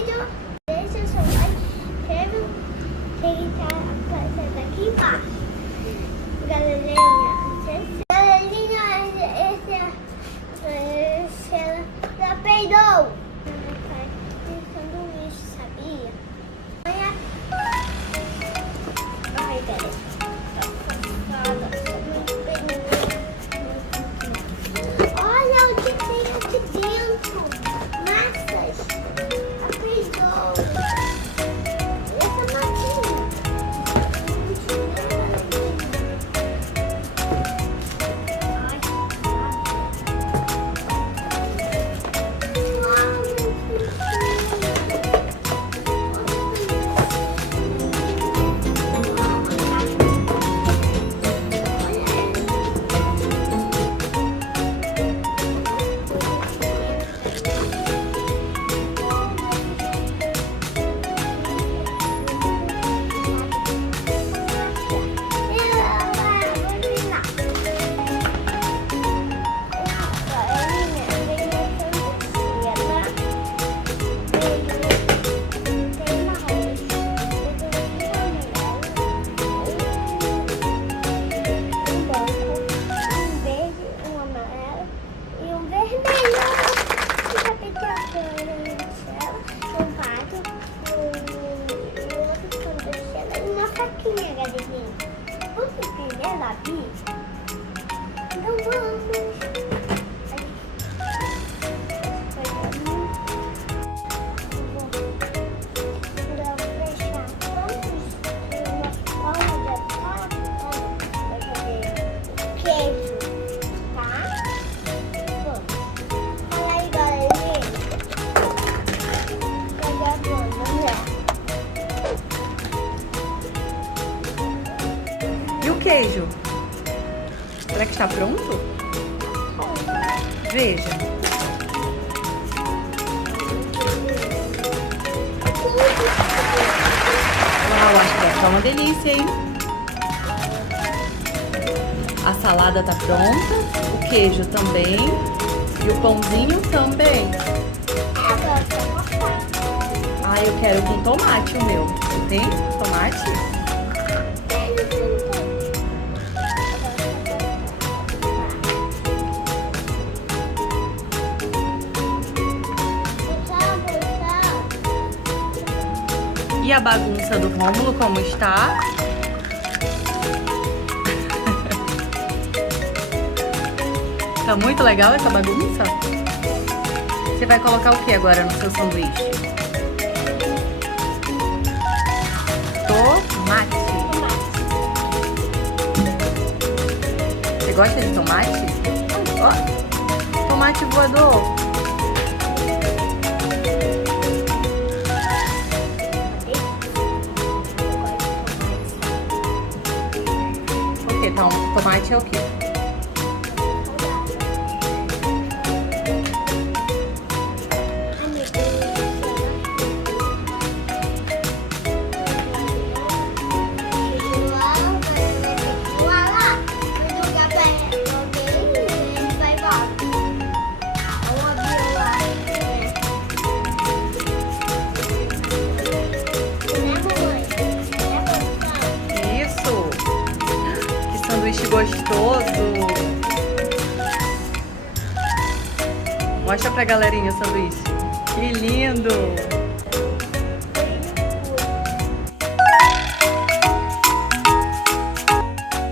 vídeo, deixa o seu like, inscreva, quem tá aparecendo aqui embaixo. Galerinha, esse já peidou. Esse sanduíche, sabia? Ai, peraí. Olha o que tem aqui dentro. Massas. Peidou. Essa massinha. Vamos primeiro abrir? Então vamos! E o queijo? Será que está pronto? Veja. Uau, acho que vai ficar uma delícia, hein? A salada tá pronta, o queijo também e o pãozinho também. Ah, eu quero com tomate o meu. Tem tomate? E a bagunça do Rômulo, como está? Tá muito legal essa bagunça? Você vai colocar o que agora no seu sanduíche? Tomate. Você gosta de tomate? Ó, tomate voador. Então, tomate é o quê? Sanduíche gostoso. Mostra pra galerinha o sanduíche. Que lindo!